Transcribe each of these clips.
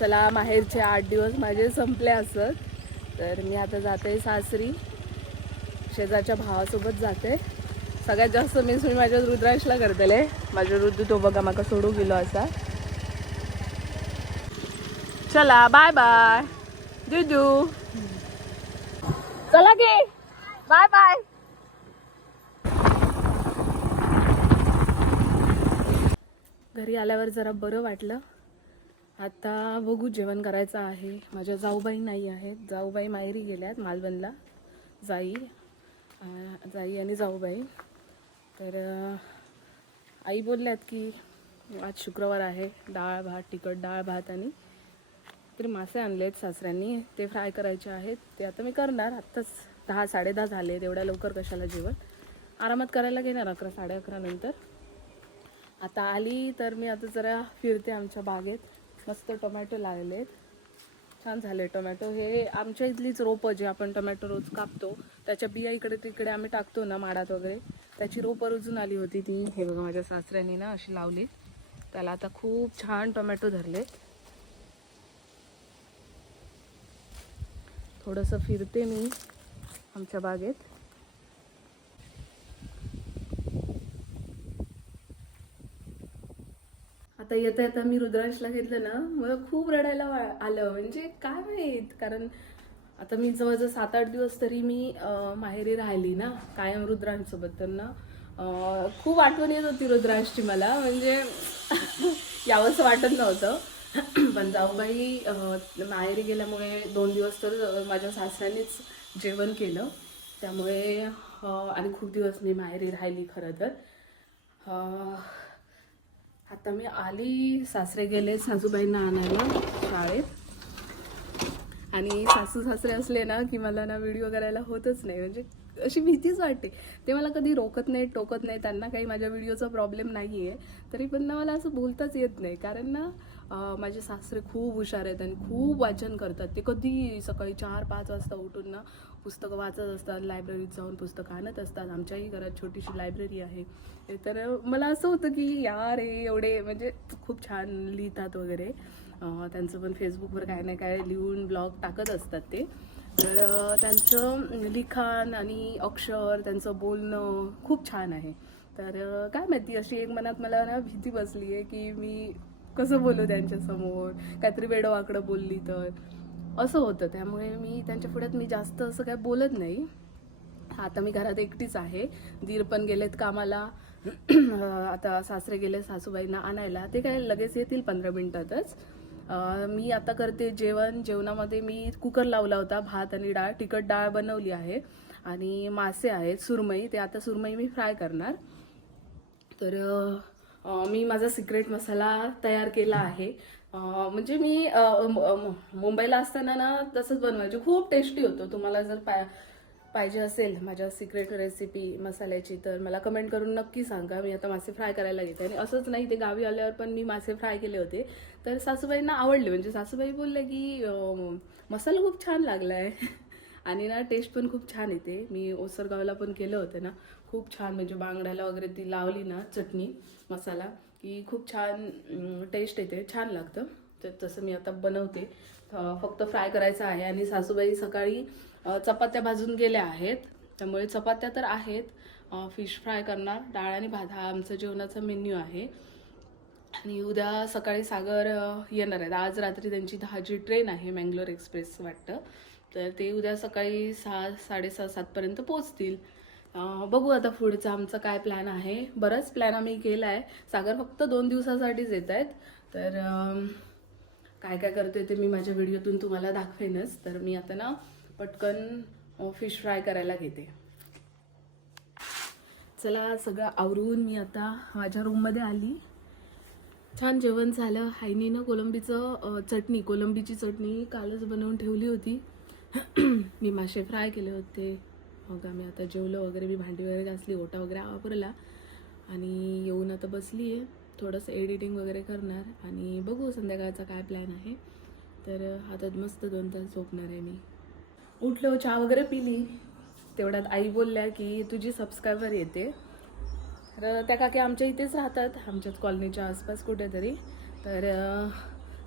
चला माहेरचे 8 दिवस माझे संपले असत. तर मी आता जाते सासरी, शेजारच्या भावासोबत जाते. सगळ्यात जास्त मिस मी माझ्या रुद्रांशला करतले. माझा रुद्र तो बघा माका सोडू गेलो असा. चला बाय बाय जुजू. चला की बाय बाय. घरी आल्यावर जरा बरं वाटलं. आता बघू जेवण करायचं आहे. माझ्या जाऊबाई नाही आहेत, जाऊबाई माहेरी गेल्यात मालवणला. जाई आणि जाऊबाई. तर आई बोलल्यात की आज शुक्रवार आहे, डाळ भात, तिखट डाळ भात आणि तरी मासे आणलेत सासऱ्यांनी, ते फ्राय करायचे आहेत. ते आता मी करणार. आत्ताच 10 साडेदहा झाले, तेवढ्या लवकर कशाला जेवण, आरामात करायला घेणार 11 साडे11 नंतर. आता आली तर मी आता जरा फिरते आमच्या बागेत. मस्त टोमॅटो लागलेत, छान झाले टोमॅटो. हे आमच्या इथलीच रोपं जे आपण टोमॅटो रोज कापतो त्याच्या बिया इकडे तिकडे आम्ही टाकतो ना माडात वगैरे, त्याची रोपं रुजून आली होती ती. हे बघा माझ्या सासऱ्यांनी ना अशी लावली, त्याला आता खूप छान टोमॅटो धरले. थोडंसं फिरते मी आमच्या बागेत. आता येता मी रुद्रांशला घेतलं ना, मला खूप रडायला आलं. म्हणजे काय माहीत, कारण आता मी जवळजवळ 7-8 दिवस तरी मी माहेरी राहिली ना कायम रुद्रांसोबत. तर ना खूप आठवण येत होती रुद्रांशची मला. म्हणजे यावंसं वाटत नव्हतं. पण जाऊबाई माहेरी गेल्यामुळे 2 दिवस तर माझ्या सासऱ्यांनीच जेवण केलं. त्यामुळे आणि खूप दिवस मी माहेरी राहिली खरं तर. आता मी आली, सासरे गेले सासूबाईंना आणायला शाळेत. आणि सासू सासरे असले ना की मला ना व्हिडिओ करायला होतच नाही. म्हणजे अशी भीतीच वाटते. ते मला कधी रोकत नाही, टोकत नाही. त्यांना काही माझ्या व्हिडिओचा प्रॉब्लेम नाही आहे, तरी पण ना मला असं बोलताच येत नाही. कारण ना माझे सासरे खूप हुशार आहेत आणि खूप वाचन करतात. ते कधी सकाळी 4-5 वाजता उठून ना पुस्तकं वाचत असतात, लायब्ररीत जाऊन पुस्तकं आणत असतात. आमच्याही घरात छोटीशी लायब्ररी आहे. तर मला असं होतं की यार हे एवढे म्हणजे खूप छान लिहितात वगैरे. त्यांचं पण फेसबुकवर काय ना काय लिहून ब्लॉग टाकत असतात ते. तर त्यांचं लिखाण आणि अक्षर, त्यांचं बोलणं खूप छान आहे. तर काय माहिती अशी एक मनात मला ना भीती बसली आहे की मी कसं बोलू त्यांच्यासमोर, काहीतरी वेडं बोलली तर असं होतं. त्यामुळे मी त्यांच्या पुढ्यात मी जास्त असं काय बोलत नाही. आता मी घरात एकटीच आहे. दीर पण गेलेत कामाला. आता सासरे गेले सासूबाईंना आणायला. ते काय लगेच येतील 15 मिनिटातच. मी आता करते जेवण. जेवणामध्ये मी कुकर लावला होता, भात आणि डाळ, तिखट डाळ बनवली आहे आणि मासे आहेत सुरमई. ते आता सुरमई मी फ्राय करणार. तर मी माझा सिक्रेट मसाला तयार केला आहे. म्हणजे मी मुंबईला असताना ना तसंच बनवायचे, खूप टेस्टी होतो. तुम्हाला जर पाहिजे असेल माझ्या सिक्रेट रेसिपी मसाल्याची तर मला कमेंट करून नक्की सांगा. मी आता मासे फ्राय करायला घेते. आणि असंच नाही, ते गावी आल्यावर पण मी मासे फ्राय केले होते, तर सासूबाईंना आवडले. म्हणजे सासूबाई बोलले की मसाला खूप छान लागला आहे. आणि ना टेस्ट पण खूप छान येते. मी ओसरगावला पण केलं होतं ना, खूप छान. म्हणजे बांगड्याला वगैरे ती लावली ना चटणी मसाला की खूप छान टेस्ट येते, छान लागतं. तर तसं मी आता बनवते. फक्त फ्राय करायचं आहे. आणि सासूबाई सकाळी चपात्या भाजून गेल्या आहेत, त्यामुळे चपात्या तर आहेत. फिश फ्राय करणार, डाळ आणि भात हा आमचा जेवणाचा मेन्यू आहे. आणि उद्या सकाळी सागर येणार आहेत. आज रात्री त्यांची 10ची ट्रेन आहे, मँगलोर एक्सप्रेस वाटतं. तर ते उद्या सकाळी 6, 6:30, 7पर्यंत पोचतील. बघू आता पुढचा आमचा काय प्लॅन आहे. बराच प्लॅन आम्ही केला आहे. सागर फक्त 2 दिवसासाठीच येत आहेत. तर काय काय करते ते मी माझ्या व्हिडिओतून तुम्हाला दाखवेनच. तर मी आता ना पटकन फिश फ्राय करायला घेते. चला सगळं आवरून मी आता माझ्या रूममध्ये आली. छान जेवण झालं. आईने कोलंबीचं कोलंबीची चटणी कालच बनवून ठेवली होती. मी मासे फ्राय केले होते. मग आम्ही आता जेवलो वगैरे. मी भांडी वगैरे घासली, ओटा वगैरे वापरला आणि येऊन आता बसली आहे. थोडंसं एडिटिंग वगैरे करणार आणि बघू संध्याकाळचा काय प्लॅन आहे. तर आता मस्त 2 तास झोपणार आहे मी. उठलो, चहा वगैरे पिली. तेवढ्यात आई बोलल्या की तुझी सबस्क्रायबर येते. तर त्या काकी आमच्या इथेच राहतात, आमच्याच कॉलनीच्या आसपास कुठेतरी. तर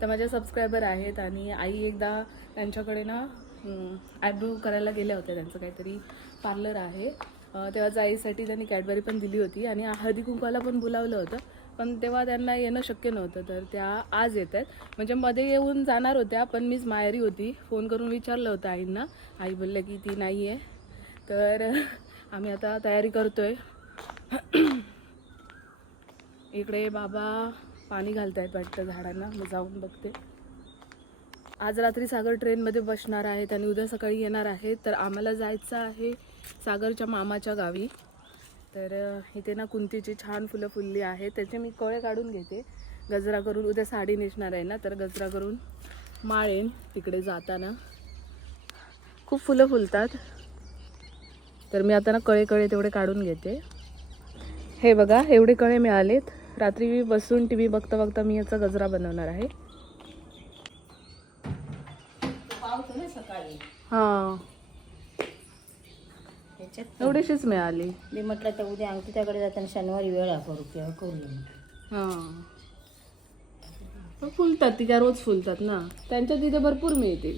तर माझ्या सबस्क्रायबर आहेत आणि आई एकदा त्यांच्याकडे ना आयब्रो करायला गेल्या होत्या, त्यांचं काहीतरी पार्लर आहे. तेव्हा आईसाठी त्यांनी कॅडबरी पण दिली होती आणि हळदी कुंकवाला पण बोलावलं होतं, पण तेव्हा त्यांना येणं शक्य नव्हतं. तर त्या आज येत आहेत, म्हणजे मध्ये येऊन जाणार होत्या पण मीच माहेरी होती. फोन करून विचारलं होतं आईंना, आई बोलल्या की ती नाही आहे. तर आम्ही आता तयारी करतोय. इकडे बाबा पाणी घालतायत वाटतं झाडांना, मी जाऊन बघते. आज रात्री सागर ट्रेनमध्ये बसणार आहेत आणि उद्या सकाळी येणार आहेत. तर आम्हाला जायचं आहे सागरच्या मामाच्या गावी. तर इथे ना कुंतीची छान फुलं फुलली आहेत, त्याचे मी कळे काढून घेते. गजरा करून, उद्या साडी नेसणार आहे ना, तर गजरा करून माळेन तिकडे जाताना. खूप फुलं फुलतात. तर मी आता ना कळे तेवढे काढून घेते. हे बघा एवढे कळे मिळालेत. रात्री मी बसून टी व्ही बघता बघता मी याचा गजरा बनवणार आहे. हां, एवढीशीच मिळाली. मी म्हटलं तर उद्या अंकिताकडे जाताना शनिवारी वेळ करूया. हां, पण फुलतात ती काय रोज फुलतात ना, त्यांच्या तिथे भरपूर मिळते.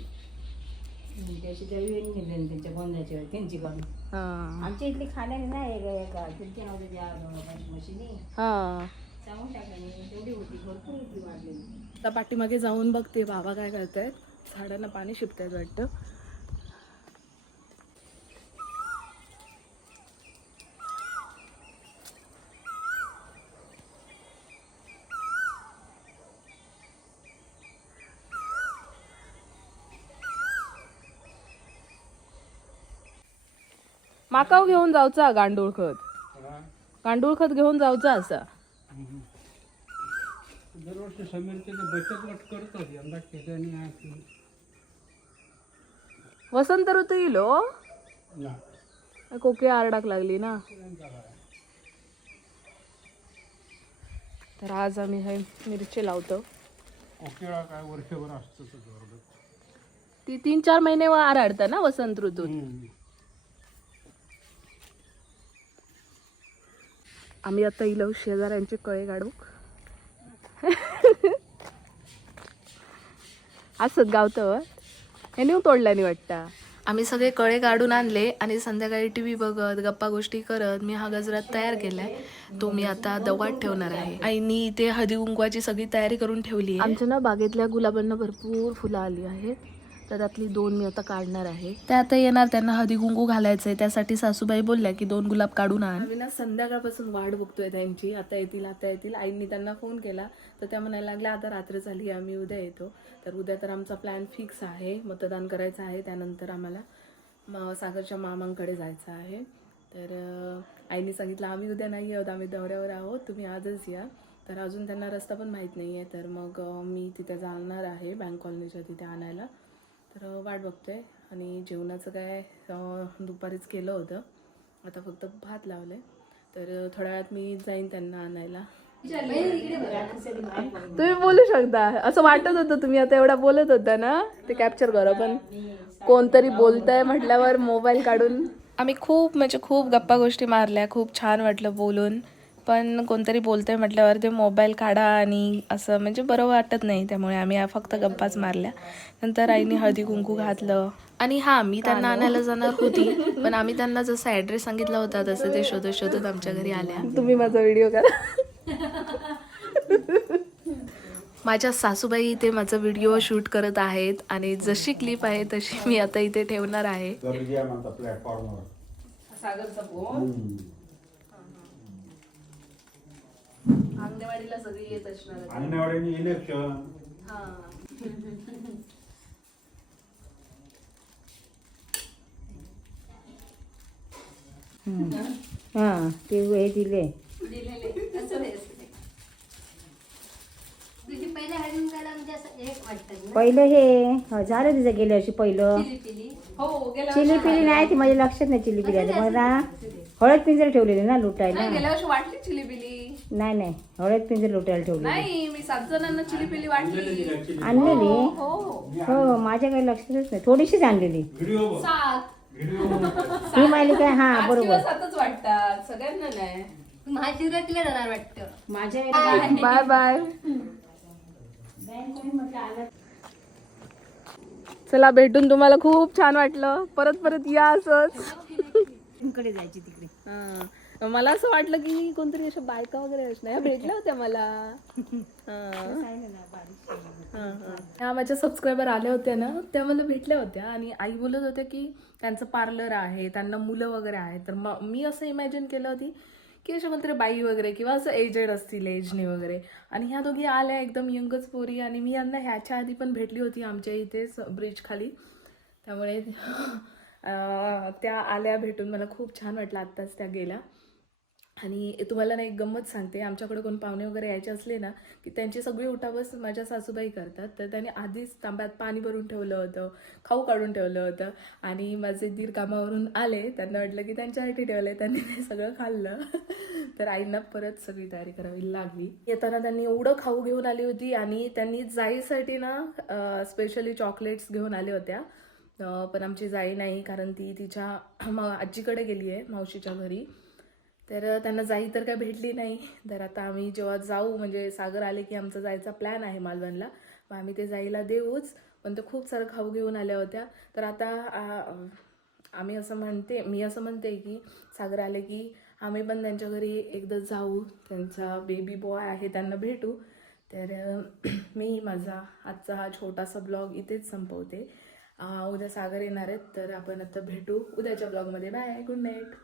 त्याची त्या वेळ निघले त्यांच्या गोंधळाची वेळ त्यांची काढून. हां आमच्या इथली खाण्याने नाही का तुमच्या नव्हत्या मशीनी हां, सांगून टाकलं तेवढी होती, भरपूर होती वाढलेली. आता पाठीमागे जाऊन बघते बाबा काय करतायत. झाडांना पाणी शिपतायत वाटतं. माकाव घेऊन जाऊचा गांडूळ खत घेऊन जाऊचा असा. दरवर्षी समीरचे बचत गट करतात, यंदा केल्याने वसंत ऋतू येलो कोकी आरडाक लागली ना. तर आज आम्ही हे मिरची लावतो. कोकिळा काय वर्षभर असतं ती 3-4 महिने आरडता ना वसंत ऋतूत. आम्ही आता इलो शेजाऱ्यांचे कळे काढूक. असत गावतं हे नेऊ तोडल्याने वाटतं. आम्ही सगळे कळे काढून आणले आणि संध्याकाळी टी व्ही बघत गप्पा गोष्टी करत मी हा गजरा तयार केलाय. तो मी आता दवात ठेवणार आहे. आईनी इथे हळदी कुंकवाची सगळी तयारी करून ठेवली आहे. आमच्या ना बागेतल्या गुलाबांना भरपूर फुलं आली आहेत, तर त्यातली 2 मी आता काढणार आहे. त्या आता येणार, त्यांना हळदी कुंकू घालायचंय, त्यासाठी सासूबाई बोलल्या की 2 गुलाब काढून आण. आम्ही ना संध्याकाळपासून वाट बघतोय त्यांची, आता येतील. आईंनी त्यांना फोन केला तर त्या म्हणायला लागल्या आता रात्र झाली, आम्ही उद्या येतो. तर उद्या तर आमचा प्लॅन फिक्स आहे, मतदान करायचं आहे. त्यानंतर आम्हाला सागरच्या मामांकडे जायचं आहे. तर आईने सांगितलं आम्ही उद्या नाही आहोत, आम्ही दौऱ्यावर आहोत, तुम्ही आजच या. तर अजून त्यांना रस्ता पण माहीत नाही आहे. तर मग मी तिथे जाणार आहे बँक कॉलनीच्या तिथे आणायला. तर वाट बघतोय. आणि जेवणाचं काय दुपारीच केलं होतं, आता फक्त भात लावलं आहे. तर थोड्या वेळात मी जाईन त्यांना आणायला. तुम्ही बोलू शकता, असं वाटत होतं तुम्ही आता एवढा बोलत होता ना, ते कॅप्चर करा. पण कोणतरी बोलतंय म्हटल्यावर मोबाईल काढून आम्ही खूप गप्पा गोष्टी मारल्या. खूप छान वाटलं बोलून, पण कोणतरी बोलतंय म्हटल्यावर ते मोबाईल काढा आणि असं म्हणजे बरं वाटत नाही. त्यामुळे आम्ही फक्त गप्पाच मारल्या. नंतर आईने हळदी कुंकू घातलं. आणि हां, मी त्यांना आणायला जाणार होती, पण आम्ही त्यांना जसा ॲड्रेस सांगितला होता तसं ते शोधत आमच्या घरी आल्या. तुम्ही माझा व्हिडिओ करा. माझ्या सासूबाई इथे माझा व्हिडिओ शूट करत आहेत आणि जशी क्लिप आहे तशी मी आता इथे ठेवणार आहे. सागरचा फोन अंगणवाडीला सगळी येत असणार. अंगणवाडीने इलेक्शन हां ते हे दिले. पहिलं हे झालं तिचं गेल्या वर्षी पहिलं चिली पिली नाही, ती माझ्या लक्षात नाही. चिली पिली मला हळद पिंजर ठेवलेली ना लुटायला. गेल्या वर्षी वाटली चिली पिली नाही हळद पिंजर लुटायला ठेवली. नाही, मी 7 जणांना चिली पिली वाटली आणलेली. हो हो माझ्या काही लक्षातच नाही, थोडीशीच आणलेली. 7 ही माहिती काय. हा बरोबर, 7च वाटतात सगळ्यांना. नाही माझ्या बाय बाय. चला, भेटून तुम्हाला खूप छान वाटलं. परत परत या असंच. कडे जायची तिकडे. हा. मला असं वाटलं की कोणतरी अशा बायका वगैरे असणार भेटल्या होत्या मला. ह्या माझ्या सबस्क्रायबर आल्या होत्या ना, त्या मला भेटल्या होत्या आणि आई बोलत होत्या की त्यांचं पार्लर आहे, त्यांना मुलं वगैरे आहेत. तर मग मी असं इमॅजिन केलं होती की अशा कोणतरी बाई वगैरे किंवा असं एजेड असतील एजने वगैरे. आणि ह्या दोघी आल्या एकदम यंगच पोरी. आणि मी यांना ह्याच्या आधी पण भेटली होती आमच्या इथेच ब्रिज खाली. त्यामुळे त्या आल्या भेटून मला खूप छान वाटलं. आत्ताच त्या गेल्या. आणि तुम्हाला ना एक गंमत सांगते, आमच्याकडे कोण पाहुणे वगैरे यायचे असले ना की त्यांची सगळी उठाबस माझ्या सासूबाई करतात. तर त्यांनी आधीच तांब्यात पाणी भरून ठेवलं होतं, खाऊ काढून ठेवलं होतं. आणि माझे दीर कामावरून आले, त्यांना वाटलं की त्यांच्यासाठी ठेवलं आहे, त्यांनी ते सगळं खाल्लं. तर आईंना परत सगळी तयारी करावी लागली. येताना त्यांनी एवढं खाऊ घेऊन आली होती. आणि त्यांनी जाईसाठी ना स्पेशली चॉकलेट्स घेऊन आल्या होत्या. पण आमची जाई नाही, कारण ती तिच्या आजीकडे गेली आहे, मावशीच्या घरी. तर त्यांना जाई तर काय भेटली नाही. तर आता आम्ही जेव्हा जाऊ, म्हणजे सागर आले की आमचा जायचा प्लॅन आहे मालवणला, मग आम्ही ते जाईला देऊच. पण ते खूप सारं खाऊ घेऊन आल्या होत्या. तर आता मी असं म्हणते की सागर आले की आम्ही पण त्यांच्या घरी एकदा जाऊ, त्यांचा बेबी बॉय आहे त्यांना भेटू. तर मी माझा आजचा हा छोटासा ब्लॉग इथेच संपवते. उद्या सागर येणार आहेत, तर आपण आता भेटू उद्याच्या ब्लॉगमध्ये. Bye, good night.